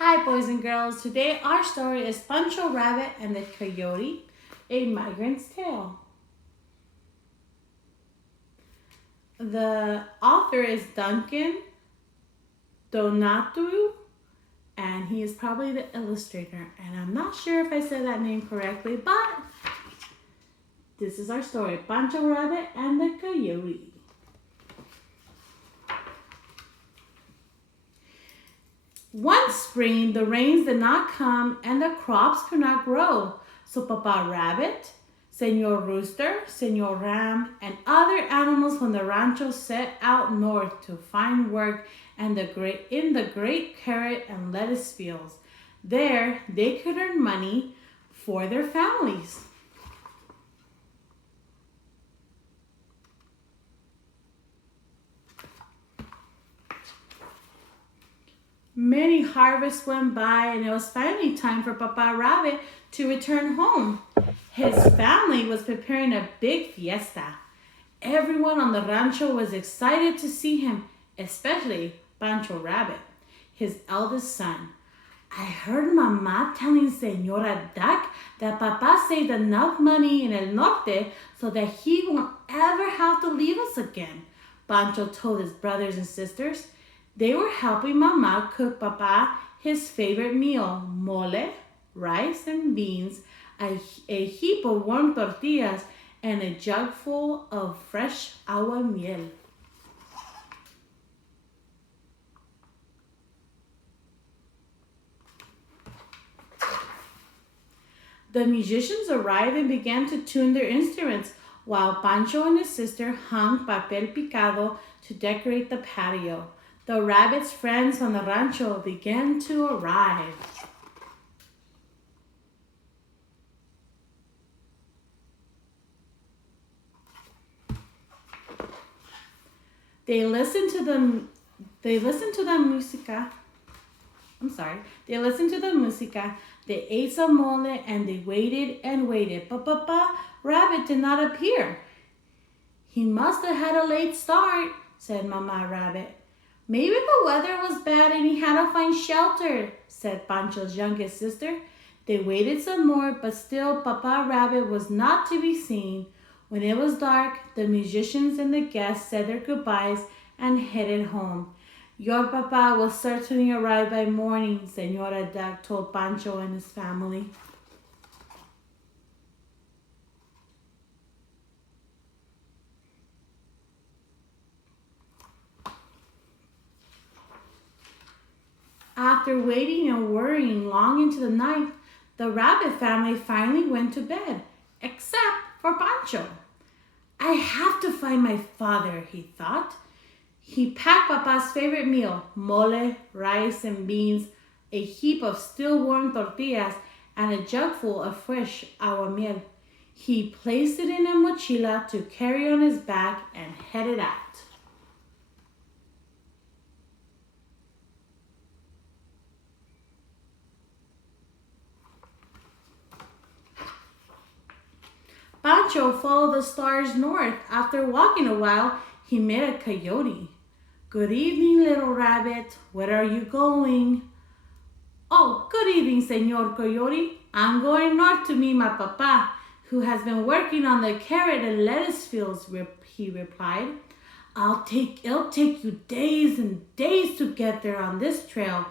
Hi, boys and girls. Today our story is Pancho Rabbit and the Coyote, a migrant's tale. The author is Duncan Donatu, and he is probably the illustrator. And I'm not sure if I said that name correctly, but this is our story, Pancho Rabbit and the Coyote. One spring, the rains did not come and the crops could not grow. So Papa Rabbit, Senor Rooster, Senor Ram, and other animals from the rancho set out north to find work in the great carrot and lettuce fields. There, they could earn money for their families. Many harvests went by, and it was finally time for Papa Rabbit to return home. His family was preparing a big fiesta. Everyone on the rancho was excited to see him, especially Pancho Rabbit, his eldest son. I heard Mama telling Senora Duck that Papa saved enough money in El Norte so that he won't ever have to leave us again, Pancho told his brothers and sisters. They were helping Mama cook Papa his favorite meal, mole, rice and beans, a heap of warm tortillas, and a jug full of fresh agua miel. The musicians arrived and began to tune their instruments, while Pancho and his sister hung papel picado to decorate the patio. The rabbit's friends from the rancho began to arrive. They listened to the they listened to the música. They listened to the música. They ate some mole and they waited and waited. But Papa Rabbit did not appear. He must have had a late start, said Mama Rabbit. Maybe the weather was bad and he had to find shelter, said Pancho's youngest sister. They waited some more, but still Papa Rabbit was not to be seen. When it was dark, the musicians and the guests said their goodbyes and headed home. Your papa will certainly arrive by morning, Senora Duck told Pancho and his family. After waiting and worrying long into the night, the rabbit family finally went to bed, except for Pancho. I have to find my father, he thought. He packed Papa's favorite meal, mole, rice and beans, a heap of still warm tortillas, and a jug full of fresh agua miel. He placed it in a mochila to carry on his back and headed out. Pancho followed the stars north. After walking a while, he met a coyote. Good evening, little rabbit. Where are you going? Oh, good evening, Senor Coyote. I'm going north to meet my papa, who has been working on the carrot and lettuce fields, he replied. It'll take you days and days to get there on this trail,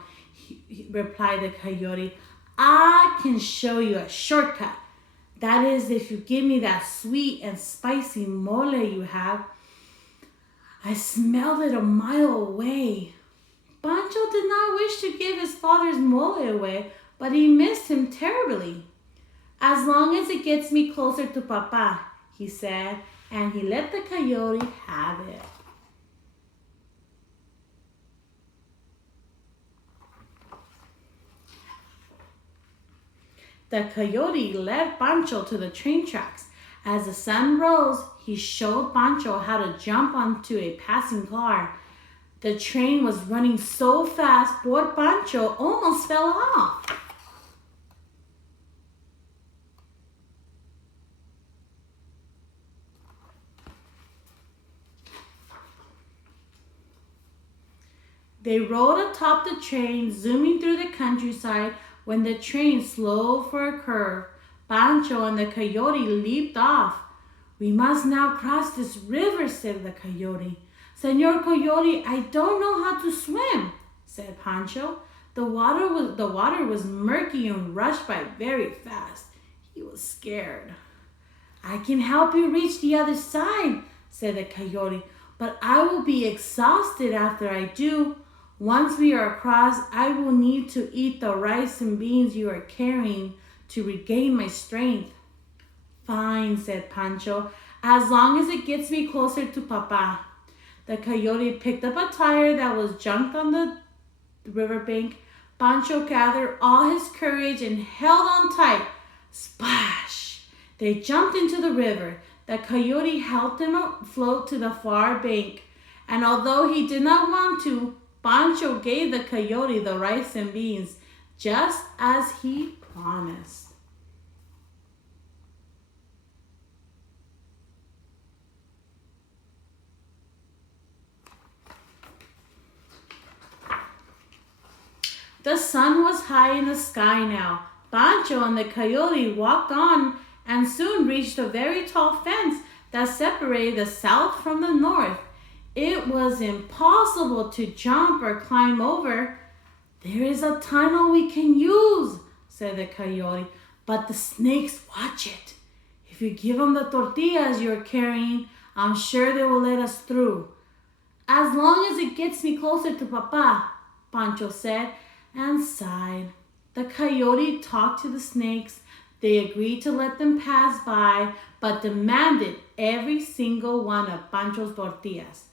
replied the coyote. I can show you a shortcut. That is, if you give me that sweet and spicy mole you have. I smelled it a mile away. Pancho did not wish to give his father's mole away, but he missed him terribly. As long as it gets me closer to Papa, he said, and he let the coyote have it. The coyote led Pancho to the train tracks. As the sun rose, he showed Pancho how to jump onto a passing car. The train was running so fast, poor Pancho almost fell off. They rode atop the train, zooming through the countryside. When the train slowed for a curve, Pancho and the coyote leaped off. We must now cross this river, said the coyote. Senor Coyote, I don't know how to swim, said Pancho. The water was murky and rushed by very fast. He was scared. I can help you reach the other side, said the coyote, but I will be exhausted after I do. Once we are across, I will need to eat the rice and beans you are carrying to regain my strength. Fine, said Pancho, as long as it gets me closer to Papa. The coyote picked up a tire that was junked on the riverbank. Pancho gathered all his courage and held on tight. Splash! They jumped into the river. The coyote helped him float to the far bank, and although he did not want to, Pancho gave the coyote the rice and beans, just as he promised. The sun was high in the sky now. Pancho and the coyote walked on and soon reached a very tall fence that separated the south from the north. It was impossible to jump or climb over. There is a tunnel we can use, said the coyote, but the snakes watch it. If you give them the tortillas you're carrying, I'm sure they will let us through. As long as it gets me closer to Papa, Pancho said, and sighed. The coyote talked to the snakes. They agreed to let them pass by, but demanded every single one of Pancho's tortillas.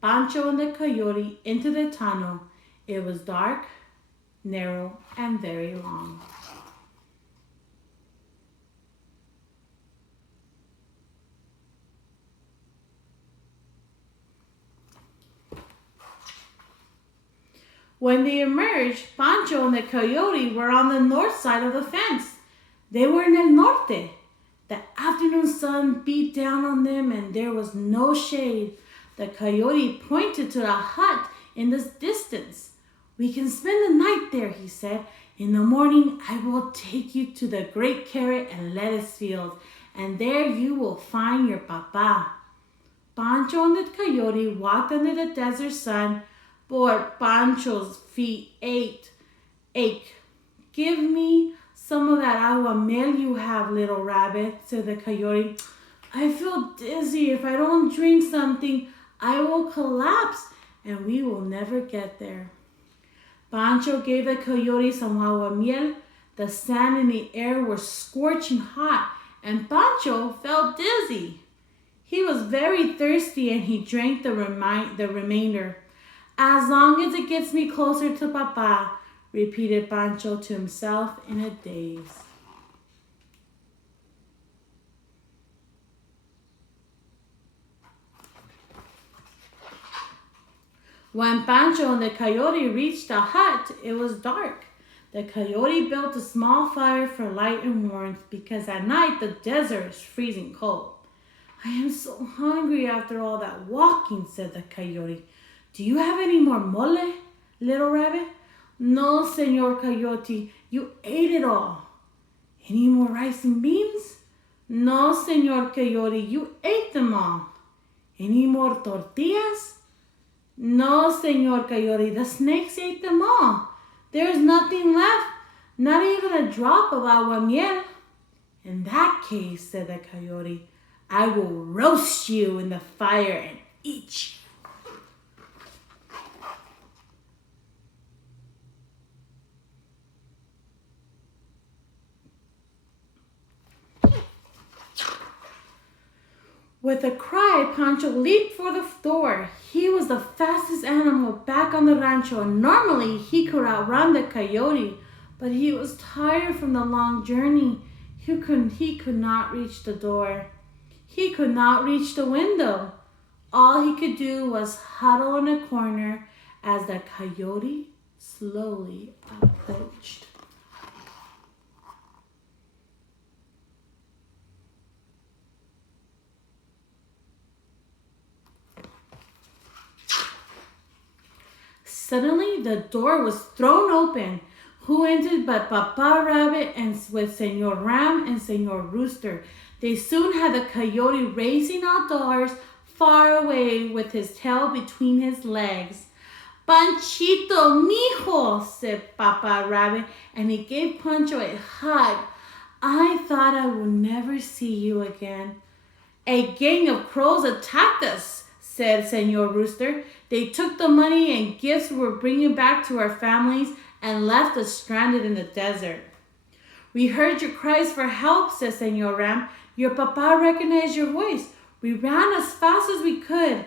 Pancho and the coyote into the tunnel. It was dark, narrow, and very long. When they emerged, Pancho and the coyote were on the north side of the fence. They were in el norte. The afternoon sun beat down on them and there was no shade. The coyote pointed to the hut in the distance. We can spend the night there, he said. In the morning, I will take you to the great carrot and lettuce field, and there you will find your papa. Pancho and the coyote walked under the desert sun, but Pancho's feet ached. Give me some of that aguamiel you have, little rabbit, said the coyote. I feel dizzy. If I don't drink something, I will collapse and we will never get there. Pancho gave the coyote some aguamiel. The sand and the air were scorching hot and Pancho felt dizzy. He was very thirsty and he drank the remainder. As long as it gets me closer to Papa, repeated Pancho to himself in a daze. When Pancho and the coyote reached the hut, it was dark. The coyote built a small fire for light and warmth because at night the desert is freezing cold. I am so hungry after all that walking, said the coyote. Do you have any more mole, little rabbit? No, Senor Coyote, you ate it all. Any more rice and beans? No, Senor Coyote, you ate them all. Any more tortillas? No, Senor Coyote, the snakes ate them all. There is nothing left, not even a drop of aguamiel. In that case, said the coyote, I will roast you in the fire and eat you. With a cry, Pancho leaped for the door. He was the fastest animal back on the rancho, and normally he could outrun the coyote, but he was tired from the long journey. He could not reach the door. He could not reach the window. All he could do was huddle in a corner as the coyote slowly approached. Suddenly the door was thrown open. Who entered but Papa Rabbit and with Senor Ram and Senor Rooster. They soon had the Coyote racing outdoors, far away with his tail between his legs. Panchito, mijo, said Papa Rabbit, and he gave Pancho a hug. I thought I would never see you again. A gang of crows attacked us, said Senor Rooster. They took the money and gifts we were bringing back to our families and left us stranded in the desert. We heard your cries for help, said Senor Ram. Your papa recognized your voice. We ran as fast as we could.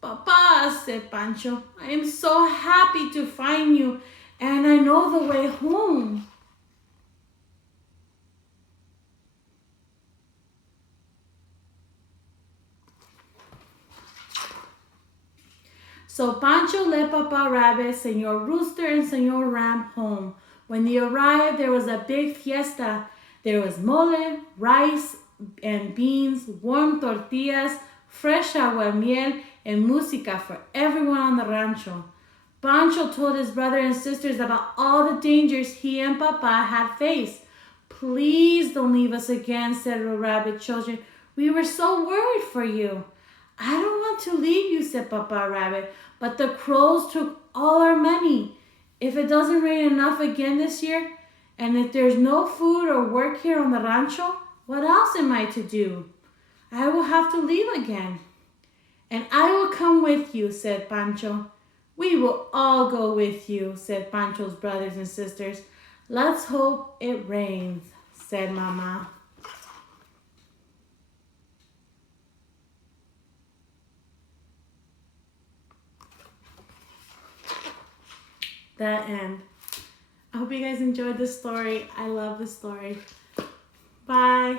Papa, said Pancho, I am so happy to find you, and I know the way home. So Pancho led Papa Rabbit, Senor Rooster, and Senor Ram home. When they arrived, there was a big fiesta. There was mole, rice and beans, warm tortillas, fresh aguamiel, and música for everyone on the rancho. Pancho told his brother and sisters about all the dangers he and Papa had faced. Please don't leave us again, said the rabbit children. We were so worried for you. I don't want to leave you, said Papa Rabbit, but the crows took all our money. If it doesn't rain enough again this year, and if there's no food or work here on the rancho, what else am I to do? I will have to leave again. And I will come with you, said Pancho. We will all go with you, said Pancho's brothers and sisters. Let's hope it rains, said Mama. That end. I hope you guys enjoyed this story. I love this story. Bye.